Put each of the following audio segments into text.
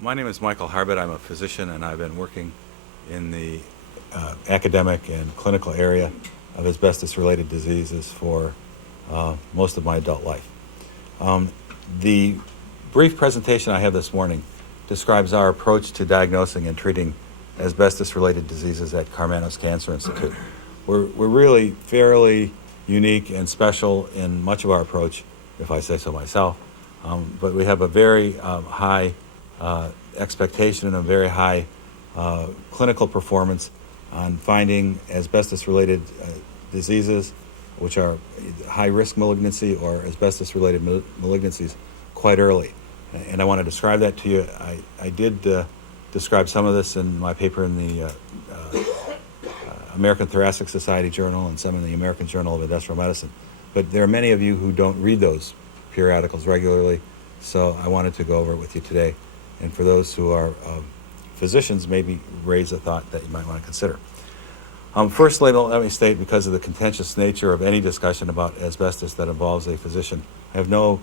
My name is Michael Harbut. I'm a physician, and I've been working in the academic and clinical area of asbestos-related diseases for most of my adult life. The brief presentation I have this morning describes our approach to diagnosing and treating asbestos-related diseases at Karmanos Cancer Institute. We're really fairly unique and special in much of our approach, if I say so myself, but we have a very high expectation and a very high clinical performance on finding asbestos-related diseases, which are high-risk malignancy or asbestos-related malignancies, quite early. And I want to describe that to you. I did describe some of this in my paper in the American Thoracic Society Journal and some in the American Journal of Industrial Medicine. But there are many of you who don't read those periodicals regularly, so I wanted to go over it with you today. And for those who are physicians, maybe raise a thought that you might want to consider. First, let me state, because of the contentious nature of any discussion about asbestos that involves a physician, I have no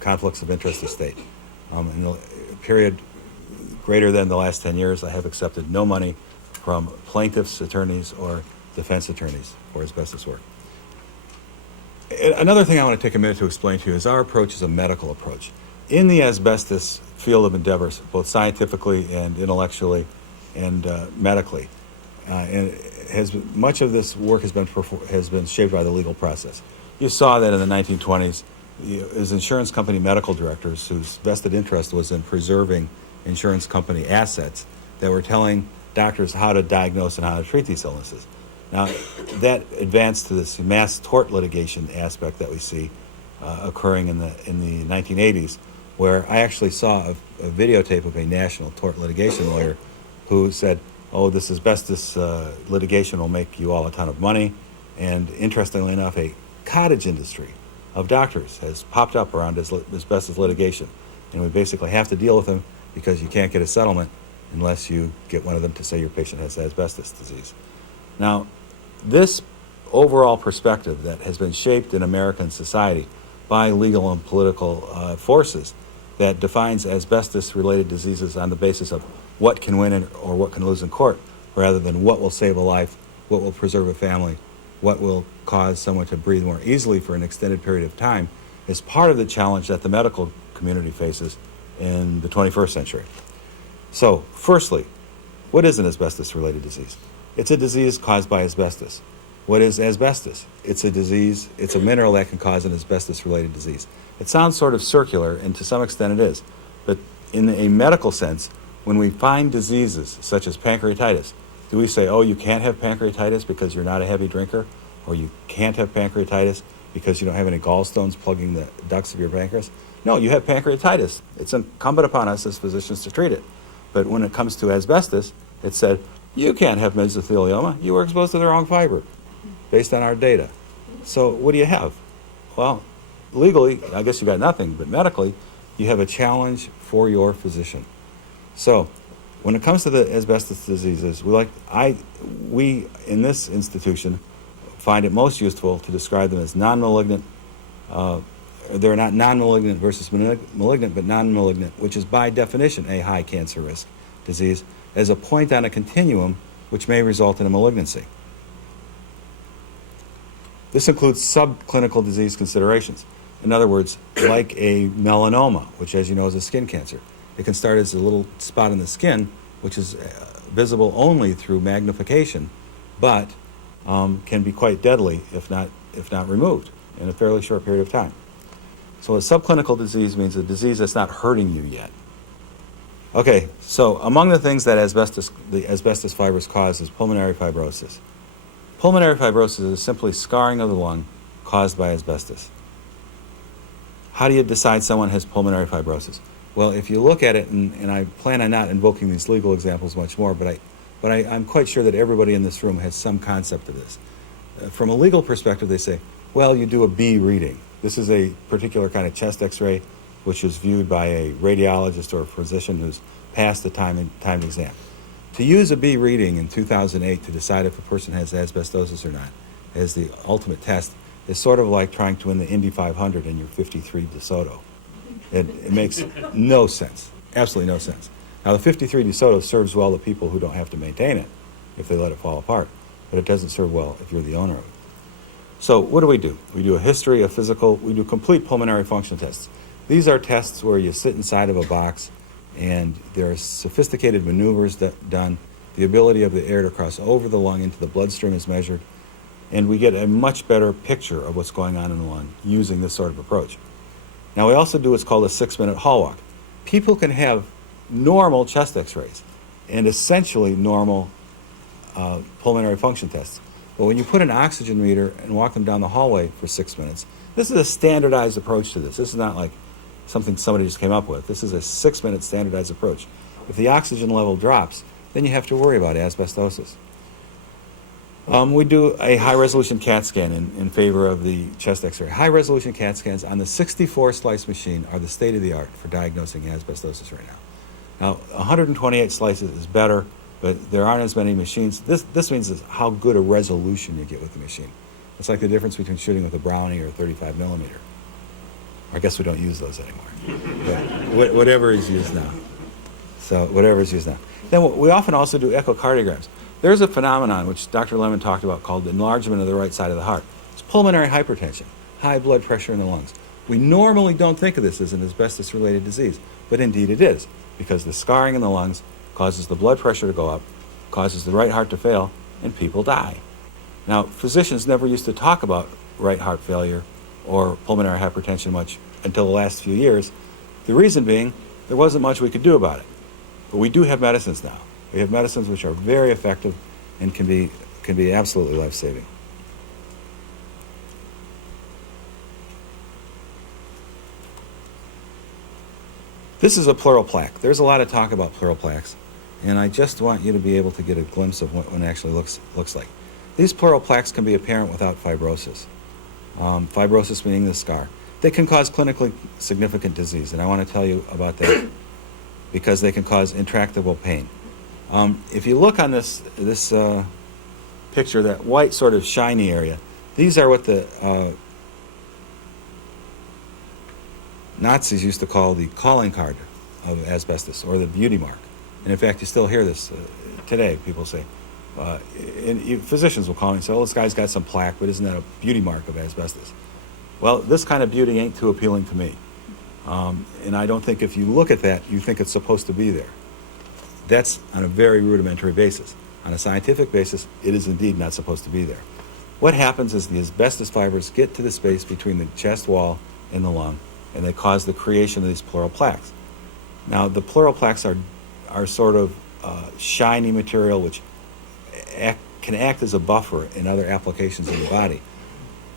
conflicts of interest to state. In the period greater than the last 10 years, I have accepted no money from plaintiffs' attorneys or defense attorneys for asbestos work. Another thing I want to take a minute to explain to you is our approach is a medical approach. In the asbestos field of endeavors, both scientifically and intellectually and medically, and much of this work has been shaped by the legal process. You saw that in the 1920s, as insurance company medical directors whose vested interest was in preserving insurance company assets that were telling doctors how to diagnose and how to treat these illnesses. Now, that advanced to this mass tort litigation aspect that we see occurring in the 1980s, where I actually saw a videotape of a national tort litigation lawyer who said, "Oh, this asbestos litigation will make you all a ton of money." And interestingly enough, a cottage industry of doctors has popped up around asbestos litigation, and we basically have to deal with them because you can't get a settlement unless you get one of them to say your patient has asbestos disease. Now, this overall perspective that has been shaped in American society by legal and political forces that defines asbestos-related diseases on the basis of what can win or what can lose in court, rather than what will save a life, what will preserve a family, what will cause someone to breathe more easily for an extended period of time, is part of the challenge that the medical community faces in the 21st century. So, firstly, what is an asbestos-related disease? It's a disease caused by asbestos. What is asbestos? It's a disease, it's a mineral that can cause an asbestos-related disease. It sounds sort of circular, and to some extent it is. But in a medical sense, when we find diseases such as pancreatitis, do we say, oh, you can't have pancreatitis because you're not a heavy drinker? Or you can't have pancreatitis because you don't have any gallstones plugging the ducts of your pancreas? No, you have pancreatitis. It's incumbent upon us as physicians to treat it. But when it comes to asbestos, it said, you can't have mesothelioma. You were exposed to the wrong fiber, based on our data. So what do you have? Well, legally, I guess you got nothing, but medically, you have a challenge for your physician. So when it comes to the asbestos diseases, we in this institution find it most useful to describe them as non-malignant. They're not non-malignant versus malignant, but non-malignant, which is by definition a high cancer risk disease, as a point on a continuum which may result in a malignancy. This includes subclinical disease considerations. In other words, like a melanoma, which, as you know, is a skin cancer. It can start as a little spot in the skin, which is visible only through magnification, but can be quite deadly if not removed in a fairly short period of time. So a subclinical disease means a disease that's not hurting you yet. Okay, so among the things that the asbestos fibers cause is pulmonary fibrosis. Pulmonary fibrosis is simply scarring of the lung caused by asbestos. How do you decide someone has pulmonary fibrosis? Well, if you look at it, and I plan on not invoking these legal examples much more, but I'm quite sure that everybody in this room has some concept of this. From a legal perspective, they say, well, you do a B reading. This is a particular kind of chest x-ray which is viewed by a radiologist or a physician who's passed the timed exam. To use a B reading in 2008 to decide if a person has asbestosis or not as the ultimate test is sort of like trying to win the Indy 500 and you're 53 DeSoto. It makes no sense. absolutely no sense. Now, the 53 DeSoto serves well to people who don't have to maintain it if they let it fall apart, but it doesn't serve well if you're the owner of it. So what do? We do a history, a physical, we do complete pulmonary function tests. These are tests where you sit inside of a box and there are sophisticated maneuvers done. The ability of the air to cross over the lung into the bloodstream is measured, and we get a much better picture of what's going on in the lung using this sort of approach. Now, we also do what's called a 6-minute hall walk. People can have normal chest x-rays and essentially normal pulmonary function tests. But when you put an oxygen meter and walk them down the hallway for 6 minutes, this is a standardized approach to this. This is not like something somebody just came up with. This is a 6-minute standardized approach. If the oxygen level drops, then you have to worry about asbestosis. We do a high-resolution CAT scan in favor of the chest x-ray. High-resolution CAT scans on the 64-slice machine are the state-of-the-art for diagnosing asbestosis right now. Now, 128 slices is better, but there aren't as many machines. This means is how good a resolution you get with the machine. It's like the difference between shooting with a Brownie or a 35 millimeter. I guess we don't use those anymore. But whatever is used now. So whatever is used now. Then we often also do echocardiograms. There's a phenomenon which Dr. Lemon talked about called enlargement of the right side of the heart. It's pulmonary hypertension, high blood pressure in the lungs. We normally don't think of this as an asbestos-related disease, but indeed it is, because the scarring in the lungs causes the blood pressure to go up, causes the right heart to fail, and people die. Now, physicians never used to talk about right heart failure or pulmonary hypertension much until the last few years. The reason being, there wasn't much we could do about it. But we do have medicines now. We have medicines which are very effective and can be absolutely life-saving. This is a pleural plaque. There's a lot of talk about pleural plaques, and I just want you to be able to get a glimpse of what one actually looks like. These pleural plaques can be apparent without fibrosis. Fibrosis meaning the scar. They can cause clinically significant disease, and I want to tell you about that because they can cause intractable pain. If you look on this picture, that white sort of shiny area, these are what the Nazis used to call the calling card of asbestos, or the beauty mark. And in fact, you still hear this today. People say, physicians will call me and say, oh, this guy's got some plaque, but isn't that a beauty mark of asbestos? Well, this kind of beauty ain't too appealing to me. And I don't think if you look at that, you think it's supposed to be there. That's on a very rudimentary basis. On a scientific basis, it is indeed not supposed to be there. What happens is the asbestos fibers get to the space between the chest wall and the lung, and they cause the creation of these pleural plaques. Now, the pleural plaques are sort of shiny material which can act as a buffer in other applications in the body.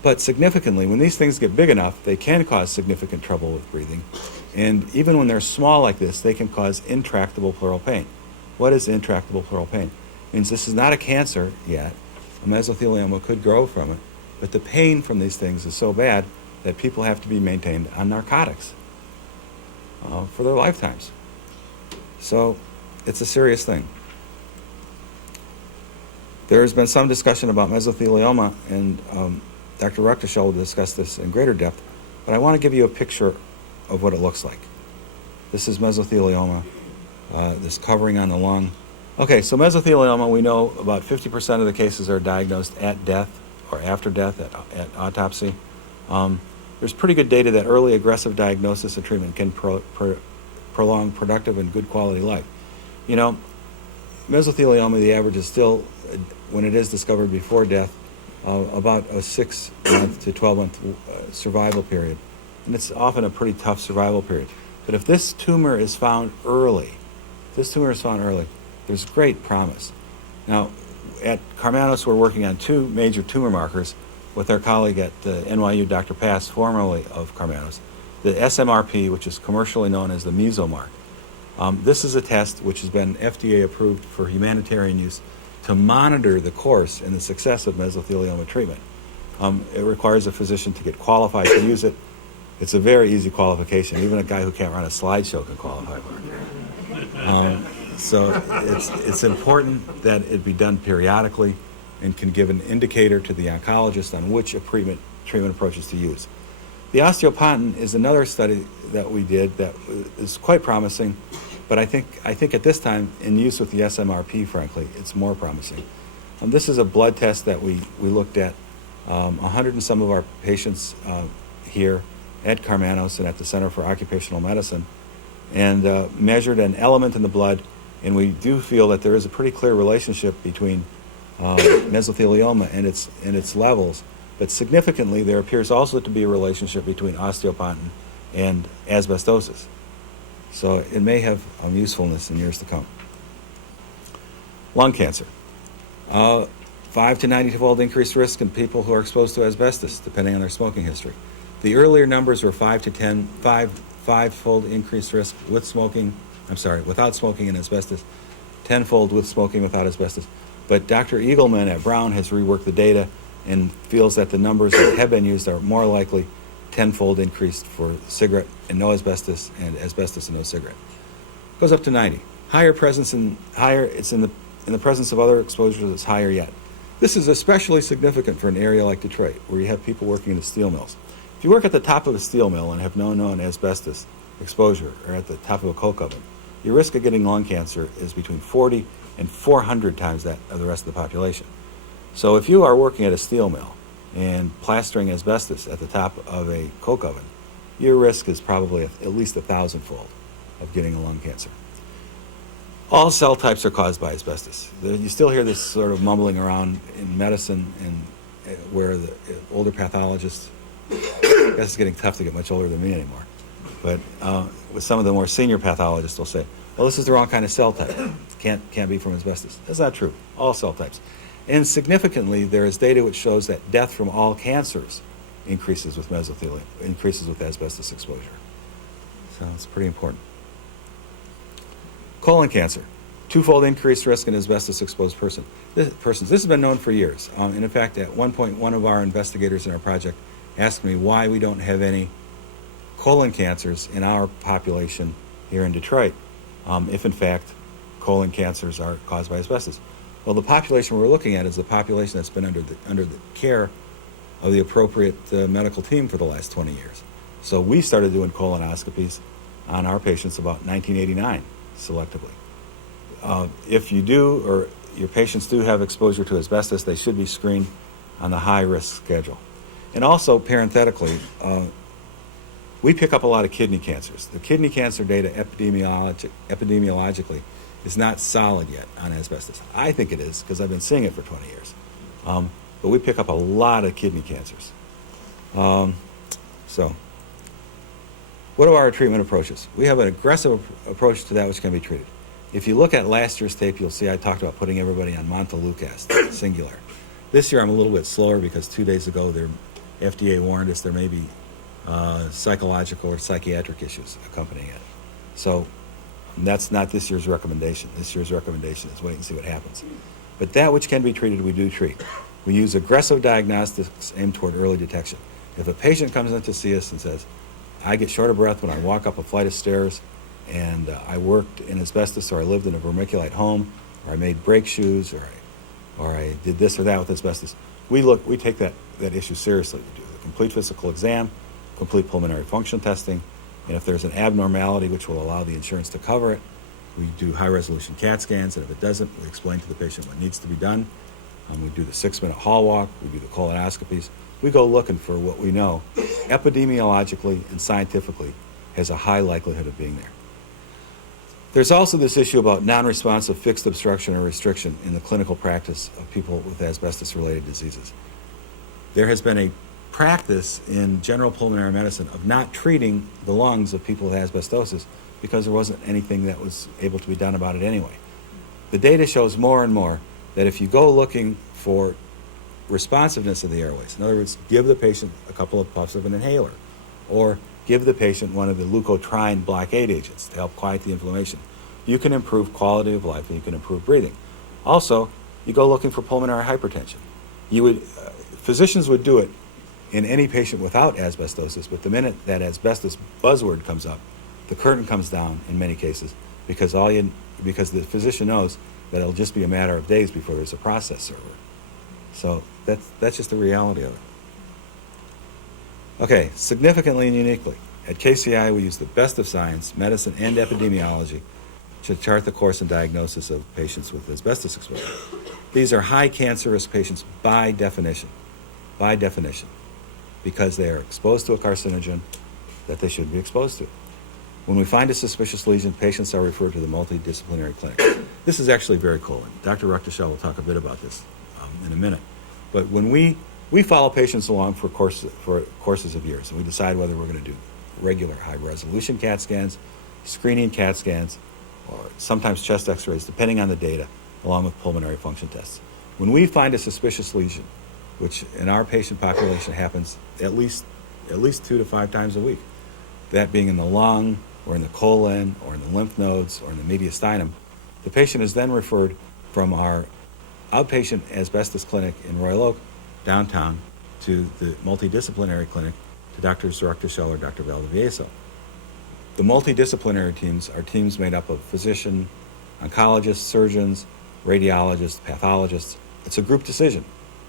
But significantly, when these things get big enough, they can cause significant trouble with breathing. And even when they're small like this, they can cause intractable pleural pain. What is intractable pleural pain? It means this is not a cancer yet. A mesothelioma could grow from it, but the pain from these things is so bad that people have to be maintained on narcotics for their lifetimes. So it's a serious thing. There has been some discussion about mesothelioma, and Dr. Ruckteschall will discuss this in greater depth, but I want to give you a picture of what it looks like. This is mesothelioma, this covering on the lung. Okay, so mesothelioma, we know about 50% of the cases are diagnosed at death or after death, at autopsy. There's pretty good data that early aggressive diagnosis and treatment can prolong productive and good quality life. You know, mesothelioma, the average is still, when it is discovered before death, about a 6-month to 12-month survival period. And it's often a pretty tough survival period. But if this tumor is found early, there's great promise. Now, at Karmanos, we're working on 2 major tumor markers with our colleague at NYU, Dr. Pass, formerly of Karmanos. The SMRP, which is commercially known as the Mesomark. This is a test which has been FDA approved for humanitarian use to monitor the course and the success of mesothelioma treatment. It requires a physician to get qualified to use it. It's a very easy qualification. Even a guy who can't run a slideshow can qualify for it. So it's important that it be done periodically and can give an indicator to the oncologist on which treatment approaches to use. The osteopontin is another study that we did that is quite promising. But I think at this time, in use with the SMRP, frankly, it's more promising. This is a blood test that we looked at 100 and some of our patients here at Karmanos and at the Center for Occupational Medicine, and measured an element in the blood, and we do feel that there is a pretty clear relationship between mesothelioma and its levels. But significantly, there appears also to be a relationship between osteopontin and asbestosis. So it may have usefulness in years to come. Lung cancer. 5 to 90-fold increased risk in people who are exposed to asbestos, depending on their smoking history. The earlier numbers were 5-fold increased risk without smoking and asbestos, 10-fold with smoking without asbestos. But Dr. Eagleman at Brown has reworked the data and feels that the numbers that have been used are more likely 10-fold increased for cigarette and no asbestos, and asbestos and no cigarette. Goes up to 90. It's in the presence of other exposures, it's higher yet. This is especially significant for an area like Detroit, where you have people working in the steel mills. If you work at the top of a steel mill and have no known asbestos exposure, or at the top of a coke oven, your risk of getting lung cancer is between 40 and 400 times that of the rest of the population. So if you are working at a steel mill and plastering asbestos at the top of a coke oven, your risk is probably at least 1,000-fold of getting a lung cancer. All cell types are caused by asbestos. You still hear this sort of mumbling around in medicine, and where the older pathologists, I guess it's getting tough to get much older than me anymore, but with some of the more senior pathologists will say, well, this is the wrong kind of cell type. Can't be from asbestos. That's not true. All cell types. And significantly, there is data which shows that death from all cancers increases with mesothelioma, increases with asbestos exposure. So it's pretty important. Colon cancer, 2-fold increased risk in asbestos-exposed persons. This has been known for years. And in fact, at one point, one of our investigators in our project asked me why we don't have any colon cancers in our population here in Detroit, if in fact colon cancers are caused by asbestos. Well, the population we're looking at is the population that's been under the care of the appropriate medical team for the last 20 years. So we started doing colonoscopies on our patients about 1989, selectively. If you do, or your patients do have exposure to asbestos, they should be screened on the high-risk schedule. And also, parenthetically, we pick up a lot of kidney cancers. The kidney cancer data epidemiologically is not solid yet on asbestos. I think it is, because I've been seeing it for 20 years. But we pick up a lot of kidney cancers. So, what are our treatment approaches? We have an aggressive approach to that which can be treated. If you look at last year's tape, you'll see I talked about putting everybody on Montelukast, singular. This year I'm a little bit slower because 2 days ago their FDA warned us there may be psychological or psychiatric issues accompanying it. So that's not this year's recommendation. This year's recommendation is wait and see what happens. But that which can be treated, we do treat. We use aggressive diagnostics aimed toward early detection. If a patient comes in to see us and says, I get short of breath when I walk up a flight of stairs, and I worked in asbestos, or I lived in a vermiculite home, or I made brake shoes, or I did this or that with asbestos, we take that issue seriously. We do a complete physical exam, complete pulmonary function testing, and if there's an abnormality which will allow the insurance to cover it, we do high-resolution CAT scans, and if it doesn't, we explain to the patient what needs to be done. We do the 6-minute hall walk, we do the colonoscopies. We go looking for what we know epidemiologically and scientifically has a high likelihood of being there. There's also this issue about non-responsive fixed obstruction or restriction in the clinical practice of people with asbestos-related diseases. There has been a practice in general pulmonary medicine of not treating the lungs of people with asbestosis because there wasn't anything that was able to be done about it anyway. The data shows more and more that if you go looking for responsiveness of the airways, in other words, give the patient a couple of puffs of an inhaler, or give the patient one of the leukotriene blockade agents to help quiet the inflammation, you can improve quality of life and you can improve breathing. Also, you go looking for pulmonary hypertension. Physicians would do it in any patient without asbestosis, but the minute that asbestos buzzword comes up, the curtain comes down in many cases because the physician knows that it'll just be a matter of days before there's a process server. So that's just the reality of it. Okay, significantly and uniquely, at KCI we use the best of science, medicine, and epidemiology to chart the course and diagnosis of patients with asbestos exposure. These are high cancer risk patients by definition, because they are exposed to a carcinogen that they shouldn't be exposed to. When we find a suspicious lesion, patients are referred to the multidisciplinary clinic. This is actually very cool, and Dr. Ruckteschall will talk a bit about this in a minute. But when we follow patients along for courses of years, and we decide whether we're going to do regular high-resolution CAT scans, screening CAT scans, or sometimes chest x-rays, depending on the data, along with pulmonary function tests. When we find a suspicious lesion, which in our patient population happens at least 2 to 5 times a week, that being in the lung, or in the colon, or in the lymph nodes, or in the mediastinum, the patient is then referred from our outpatient asbestos clinic in Royal Oak, downtown, to the multidisciplinary clinic, to Dr. Ruckteschall or Dr. Valdivieso. The multidisciplinary teams are teams made up of physician, oncologists, surgeons, radiologists, pathologists. It's a group decision.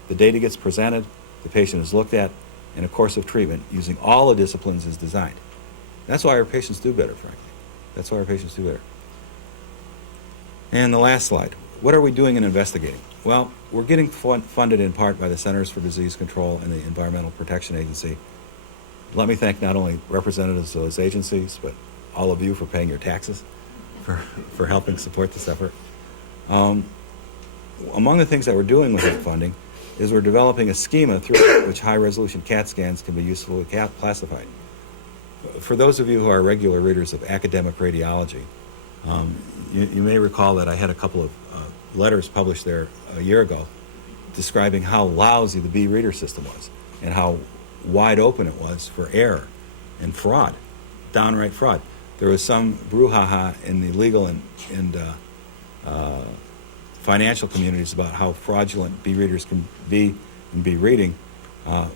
The data gets presented, the patient is looked at, and a course of treatment using all the disciplines is designed. That's why our patients do better, frankly. That's why our patients do better. And the last slide. What are we doing in investigating? Well, we're getting funded in part by the Centers for Disease Control and the Environmental Protection Agency. Let me thank not only representatives of those agencies, but all of you for paying your taxes, for helping support this effort. Among the things that we're doing with that funding is we're developing a schema through which high-resolution CAT scans can be usefully classified. For those of you who are regular readers of academic radiology, you may recall that I had a couple of letters published there a year ago describing how lousy the B reader system was and how wide open it was for error and fraud, downright fraud. There was some brouhaha in the legal and financial communities about how fraudulent B readers can be in B reading,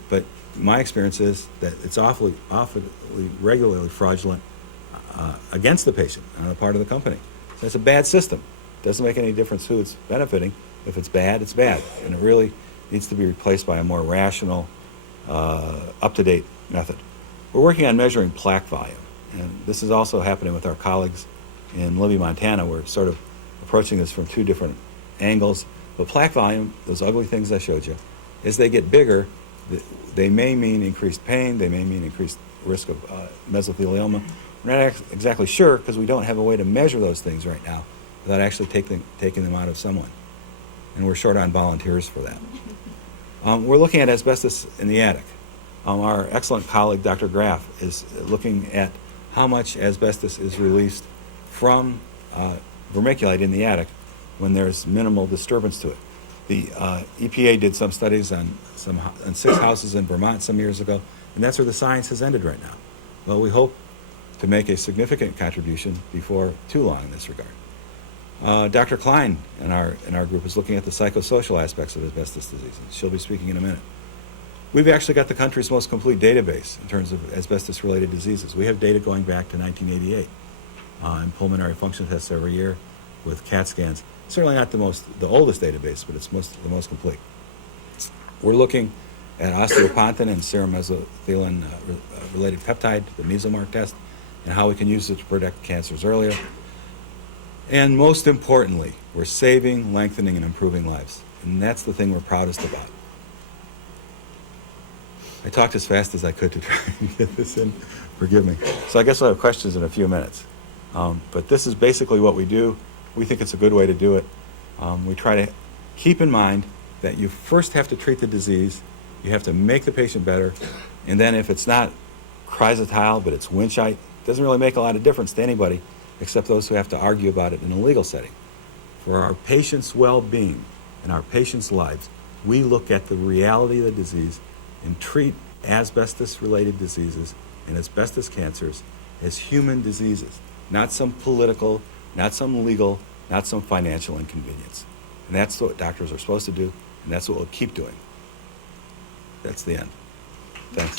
but my experience is that it's awfully regularly fraudulent against the patient on the part of the company. So it's a bad system. It doesn't make any difference who it's benefiting. If it's bad, it's bad, and it really needs to be replaced by a more rational, up-to-date method. We're working on measuring plaque volume, and this is also happening with our colleagues in Libby, Montana. We're sort of approaching this from 2 different angles. But plaque volume, those ugly things I showed you, as they get bigger, they may mean increased pain, they may mean increased risk of mesothelioma. We're not exactly sure because we don't have a way to measure those things right now without actually taking them out of someone. And we're short on volunteers for that. We're looking at asbestos in the attic. Our excellent colleague, Dr. Graff, is looking at how much asbestos is released from vermiculite in the attic when there's minimal disturbance to it. The EPA did some studies on 6 houses in Vermont some years ago, and that's where the science has ended right now. Well, we hope to make a significant contribution before too long in this regard. Dr. Klein in our group is looking at the psychosocial aspects of asbestos disease. She'll be speaking in a minute. We've actually got the country's most complete database in terms of asbestos-related diseases. We have data going back to 1988 and pulmonary function tests every year with CAT scans. Certainly not the oldest database, but it's the most complete. We're looking at osteopontin and serum mesothelin related peptide, the mesomark test, and how we can use it to predict cancers earlier. And most importantly, we're saving, lengthening, and improving lives. And that's the thing we're proudest about. I talked as fast as I could to try and get this in. Forgive me. So I guess I'll have questions in a few minutes. But this is basically what we do. We think it's a good way to do it. We try to keep in mind that you first have to treat the disease. You have to make the patient better. And then if it's not chrysotile, but it's winchite, it doesn't really make a lot of difference to anybody except those who have to argue about it in a legal setting. For our patients' well-being and our patients' lives, we look at the reality of the disease and treat asbestos-related diseases and asbestos cancers as human diseases, not some political, not some legal, not some financial inconvenience. And that's what doctors are supposed to do, and that's what we'll keep doing. That's the end. Thanks.